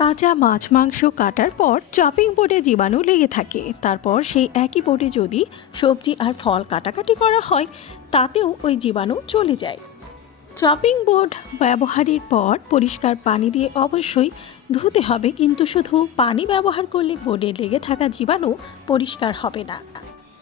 কাঁচা মাছ মাংস কাটার পর চপিং বোর্ডে জীবাণু লেগে থাকে। তারপর সেই একই বোর্ডে যদি সবজি আর ফল কাটাকাটি করা হয়, তাতেও ওই জীবাণু চলে যায়। চপিং বোর্ড ব্যবহারের পর পরিষ্কার পানি দিয়ে অবশ্যই ধুতে হবে, কিন্তু শুধু পানি ব্যবহার করলে বোর্ডে লেগে থাকা জীবাণু পরিষ্কার হবে না।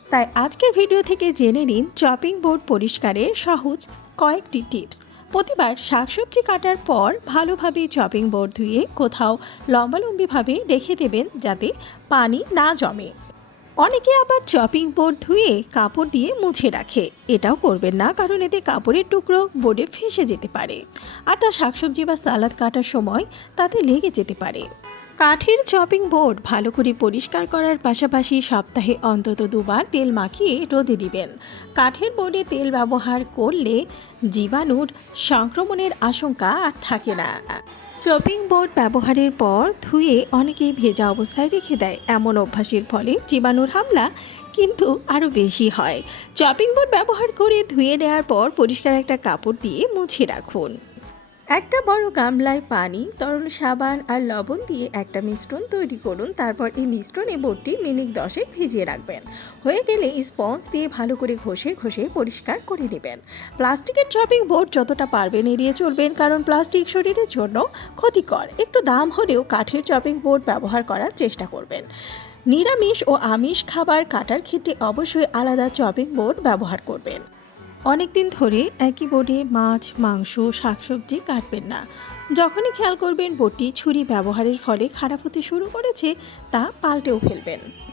তাই আজকের ভিডিও থেকে জেনে নিন চপিং বোর্ড পরিষ্কারের সহজ কয়েকটি টিপস প্রতিবার শাকসবজি কাটার পর ভালোভাবে চপিং বোর্ড ধুয়ে কোথাও লম্বালম্বিভাবে রেখে দেবেন যাতে পানি না জমে। অনেকে আবার চপিং বোর্ড ধুয়ে কাপড় দিয়ে মুছে রাখে। এটাও করবেন না, কারণ এতে কাপড়ের টুকরো বোর্ডে ফেসে যেতে পারে। আর তা শাকসবজি বা সালাদ কাটার সময় তাতে লেগে যেতে পারে। কাঠের চপিং বোর্ড ভালো করে পরিষ্কার করার পাশাপাশি সপ্তাহে অন্তত দুবার তেল মাখিয়ে রোদে দিবেন। কাঠের বোর্ডে তেল ব্যবহার করলে জীবাণুর সংক্রমণের আশঙ্কা আর থাকে না। চপিং বোর্ড ব্যবহারের পর ধুয়ে অনেকেই ভেজা অবস্থায় রেখে দেয়। এমন অভ্যাসের ফলে জীবাণুর হামলা কিন্তু আরও বেশি হয়। চপিং বোর্ড ব্যবহার করে ধুয়ে নেওয়ার পর পরিষ্কার একটা কাপড় দিয়ে মুছে রাখুন। একটা বড় গামলায় পানি, তরল সাবান আর লবণ দিয়ে একটা মিশ্রণ তৈরি করুন। তারপর এই মিশ্রণে বোর্ডটি মিনিট দশেক ভিজিয়ে রাখবেন। হয়ে গেলে স্পঞ্জ দিয়ে ভালো করে ঘষে ঘষে পরিষ্কার করে নেবেন। প্লাস্টিকের চপিং বোর্ড যতটা পারবেন এড়িয়ে চলবেন, কারণ প্লাস্টিক শরীরের জন্য ক্ষতিকর। একটু দাম হলেও কাঠের চপিং বোর্ড ব্যবহার করার চেষ্টা করবেন। নিরামিষ ও আমিষ খাবার কাটার ক্ষেত্রে অবশ্যই আলাদা চপিং বোর্ড ব্যবহার করবেন। অনেকদিন ধরে একই বোর্ডে মাছ, মাংস, শাকসবজি কাটবেন না। যখনই খেয়াল করবেন বোর্ডটি ছুরি ব্যবহারের ফলে খারাপ হতে শুরু করেছে, তা পাল্টেও ফেলবেন।